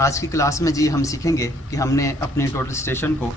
आज की क्लास में जी हम सीखेंगे कि हमने अपने टोटल स्टेशन को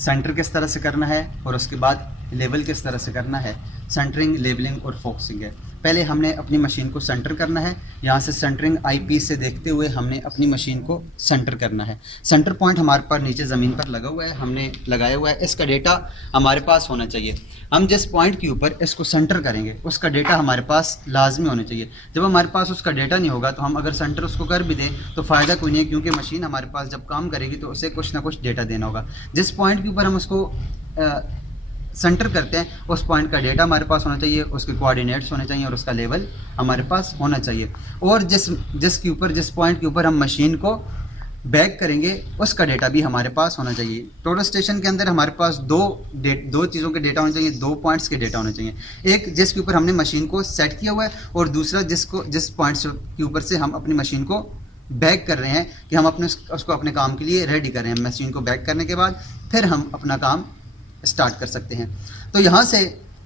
सेंटर किस तरह से करना है और उसके बाद लेवल किस तरह से करना है। सेंटरिंग, लेबलिंग और फोकसिंग है। पहले हमने अपनी मशीन को सेंटर करना है। यहाँ से सेंटरिंग आईपीस से देखते हुए हमने अपनी मशीन को सेंटर करना है। सेंटर पॉइंट हमारे पास नीचे ज़मीन पर लगा हुआ है, हमने लगाया हुआ है। इसका डेटा हमारे पास होना चाहिए। हम जिस पॉइंट के ऊपर इसको सेंटर करेंगे उसका डेटा हमारे पास लाजमी होना चाहिए। जब हमारे पास उसका डेटा नहीं होगा तो हम अगर सेंटर उसको कर भी दें तो फ़ायदा कोई नहीं है, क्योंकि मशीन हमारे पास जब काम करेगी तो उसे कुछ ना कुछ डेटा देना होगा। जिस पॉइंट के ऊपर हम उसको सेंटर करते हैं उस पॉइंट का डेटा हमारे पास होना चाहिए, उसके कोऑर्डिनेट्स होने चाहिए और उसका लेवल हमारे पास होना चाहिए। और जिस पॉइंट के ऊपर हम मशीन को बैक करेंगे उसका डेटा भी हमारे पास होना चाहिए। टोटल स्टेशन के अंदर हमारे पास दो चीज़ों के डेटा होने चाहिए, 2 पॉइंट्स के डेटा होने चाहिए। एक जिसके ऊपर हमने मशीन को सेट किया हुआ है और दूसरा जिस पॉइंट्स के ऊपर से हम अपनी मशीन को बैक कर रहे हैं कि हम उसको अपने काम के लिए रेडी कर रहे हैं। मशीन को बैक करने के बाद फिर हम अपना काम स्टार्ट कर सकते हैं। तो यहाँ से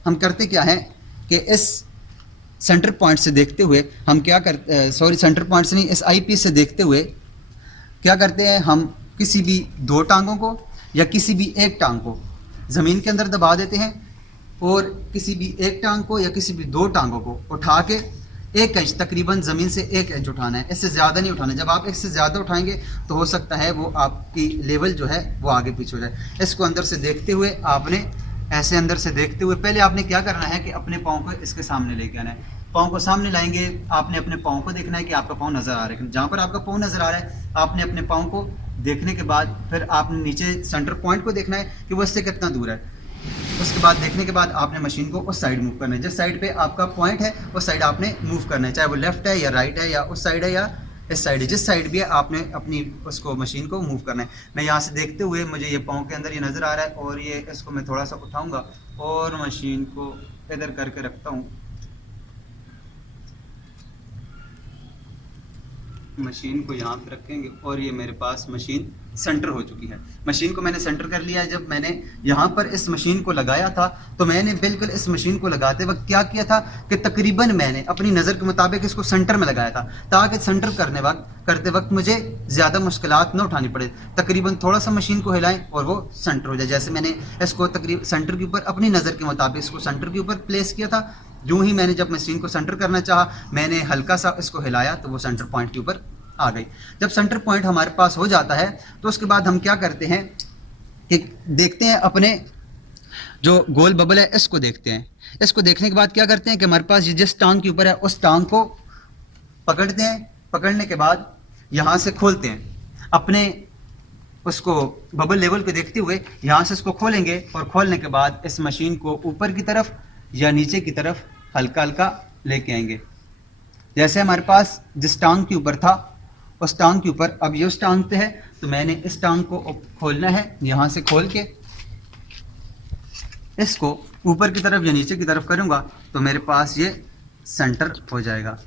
हम करते क्या है कि इस सेंटर पॉइंट से देखते हुए हम सेंटर पॉइंट से नहीं, इस आईपीस से देखते हुए क्या करते हैं, हम किसी भी 2 टांगों को या किसी भी एक टांग को ज़मीन के अंदर दबा देते हैं और किसी भी एक टांग को या किसी भी 2 टांगों को उठा के 1 इंच, तकरीबन ज़मीन से 1 इंच उठाना है। इससे ज़्यादा नहीं उठाना। जब आप इससे ज़्यादा उठाएंगे तो हो सकता है वो आपकी लेवल जो है वो आगे पीछे हो जाए। इसको अंदर से देखते हुए आपने ऐसे अंदर से देखते हुए पहले आपने क्या करना है कि अपने पाँव को इसके सामने लेके आना है। पाँव को सामने लाएंगे, आपने अपने पाँव को देखना है कि आपका पाँव नज़र आ रहा है। जहाँ पर आपका पाँव नज़र आ रहा है आपने अपने पाँव को देखने के बाद फिर आपने नीचे सेंटर पॉइंट को देखना है कि वो इससे कितना दूर है। उसके बाद देखने के बाद आपने मशीन को उस साइड मूव करना है। जिस साइड पे आपका पॉइंट है उस साइड आपने मूव करना है, चाहे वो लेफ्ट है या राइट है या उस साइड है या इस साइड है। जिस साइड भी है आपने अपनी उसको मशीन को मूव करना है। मैं यहाँ से देखते हुए मुझे ये पाँव के अंदर ये नज़र आ रहा है और ये इसको मैं थोड़ा सा उठाऊँगा और मशीन को इधर करके रखता हूँ। मशीन को यहाँ पे रखेंगे और ये मेरे पास मशीन सेंटर हो चुकी है। मशीन को मैंने सेंटर कर लिया है। जब मैंने यहाँ पर इस मशीन को लगाया था तो मैंने बिल्कुल इस मशीन को लगाते वक्त क्या किया था कि तकरीबन मैंने अपनी नज़र के मुताबिक इसको सेंटर में लगाया था, ताकि सेंटर करते वक्त मुझे ज़्यादा मुश्किलात न उठानी पड़े। तकरीबन थोड़ा सा मशीन को हिलाएं और वो सेंटर हो जाए। जैसे मैंने इसको तकरीबन सेंटर के ऊपर अपनी नज़र के मुताबिक इसको सेंटर के ऊपर प्लेस किया था। यूँ ही मैंने जब मशीन को सेंटर करना चाहा मैंने हल्का सा इसको हिलाया तो वो सेंटर पॉइंट के ऊपर आ गई। जब सेंटर पॉइंट हमारे पास हो जाता है तो उसके बाद हम क्या करते हैं कि देखते हैं अपने जो गोल बबल है इसको देखते हैं। इसको देखने के बाद क्या करते हैं कि हमारे पास जिस टांग के ऊपर है उस टांग को पकड़ते हैं। पकड़ने के बाद यहाँ से खोलते हैं, अपने उसको बबल लेवल को देखते हुए यहाँ से इसको खोलेंगे और खोलने के बाद इस मशीन को ऊपर की तरफ या नीचे की तरफ हल्का हल्का लेके आएंगे। जैसे हमारे पास जिस टांग के ऊपर था उस टांग के ऊपर, अब ये उस टांग पे है तो मैंने इस टांग को खोलना है। यहाँ से खोल के इसको ऊपर की तरफ या नीचे की तरफ करूँगा तो मेरे पास ये सेंटर हो जाएगा।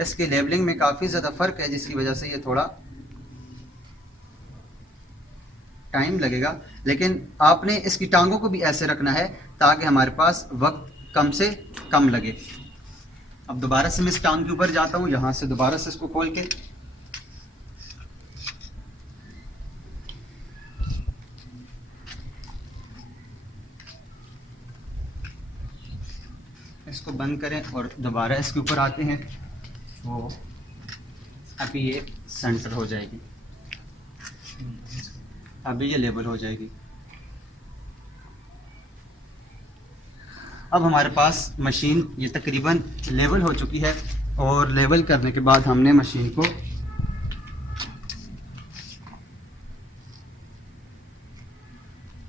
इसके लेबलिंग में काफ़ी ज़्यादा फ़र्क है जिसकी वजह से ये थोड़ा टाइम लगेगा, लेकिन आपने इसकी टांगों को भी ऐसे रखना है ताकि हमारे पास वक्त कम से कम लगे। अब दोबारा से मैं इस टांग के ऊपर जाता हूँ, यहाँ से दोबारा से इसको खोल के इसको बंद करें और दोबारा इसके ऊपर आते हैं तो अभी ये सेंटर हो जाएगी, अभी ये लेवल हो जाएगी। अब हमारे पास मशीन ये तकरीबन लेवल हो चुकी है और लेवल करने के बाद हमने मशीन को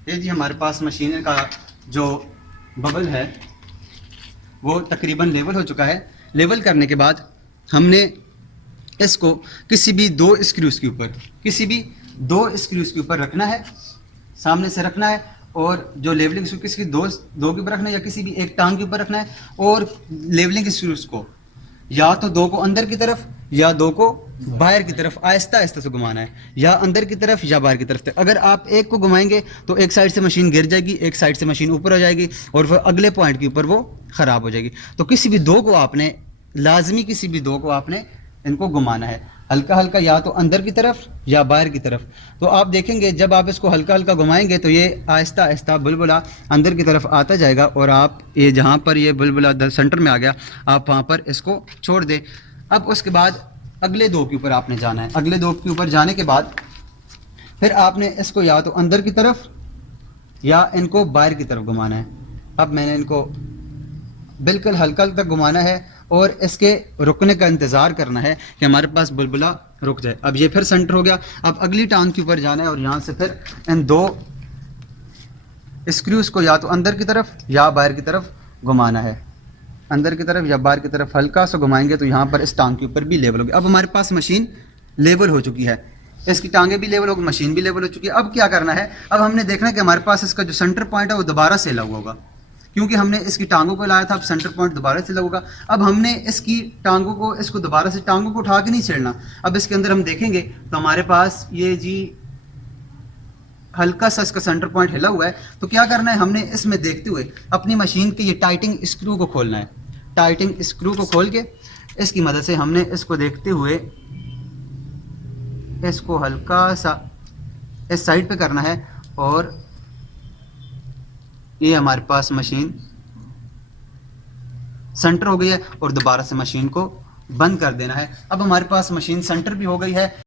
ये जी हमारे पास मशीन का जो बबल है वो तकरीबन लेवल हो चुका है। लेवल करने के बाद हमने इसको किसी भी 2 स्क्रूज के ऊपर रखना है, सामने से रखना है। और जो लेवलिंग स्क्रू किसी दो के ऊपर रखना है या किसी भी एक टांग के ऊपर रखना है। और लेवलिंग स्क्रूज को या तो 2 को अंदर की तरफ या 2 को बाहर की तरफ आहिस्ता आहिस्ता से घुमाना है, या अंदर की तरफ या बाहर की तरफ। अगर आप एक को घुमाएंगे तो एक साइड से मशीन गिर जाएगी, एक साइड से मशीन ऊपर हो जाएगी और फिर अगले पॉइंट के ऊपर वो ख़राब हो जाएगी। तो किसी भी 2 को आपने लाजमी इनको घुमाना है। हल्का हल्का या तो अंदर की तरफ या बाहर की तरफ। तो आप देखेंगे जब आप इसको हल्का हल्का घुमाएंगे तो ये आहिस्ता आहिस्ता बुलबुला अंदर की तरफ आता जाएगा, और आप ये जहाँ पर ये बुलबुला सेंटर में आ गया आप वहाँ पर इसको छोड़ दें। अब उसके बाद अगले दो के ऊपर आपने जाना है। अगले दो के ऊपर जाने के बाद फिर आपने इसको या तो अंदर की तरफ या इनको बाहर की तरफ घुमाना है। अब मैंने इनको बिल्कुल हल्का हल्का घुमाना है और इसके रुकने का इंतज़ार करना है कि हमारे पास बुलबुला रुक जाए। अब ये फिर सेंटर हो गया। अब अगली टांग के ऊपर जाना है और यहाँ से फिर इन दो स्क्रूज को या तो अंदर की तरफ या बाहर की तरफ घुमाना है। अंदर की तरफ या बाहर की तरफ हल्का सा घुमाएंगे तो यहाँ पर इस टांग के ऊपर भी लेवल होगी। अब हमारे पास मशीन लेवल हो चुकी है, इसकी टांगें भी लेवल होगी, मशीन भी लेवल हो चुकी है। अब क्या करना है, अब हमने देखना है कि हमारे पास इसका जो सेंटर पॉइंट है वो दोबारा से लगा होगा, क्योंकि हमने इसकी टांगों को लाया था। अब सेंटर पॉइंट दोबारा से लगेगा। अब हमने इसकी टांगों को इसको दोबारा से टांगों को उठा के नहीं छेड़ना। अब इसके अंदर हम देखेंगे तो हमारे पास ये जी हल्का सा इसका सेंटर पॉइंट हिला हुआ है। तो क्या करना है, हमने इसमें देखते हुए अपनी मशीन के ये टाइटिंग स्क्रू को खोलना है। टाइटिंग स्क्रू को खोल के इसकी मदद से हमने इसको देखते हुए इसको हल्का सा इस साइड पे करना है, और ये हमारे पास मशीन सेंटर हो गई है और दोबारा से मशीन को बंद कर देना है। अब हमारे पास मशीन सेंटर भी हो गई है।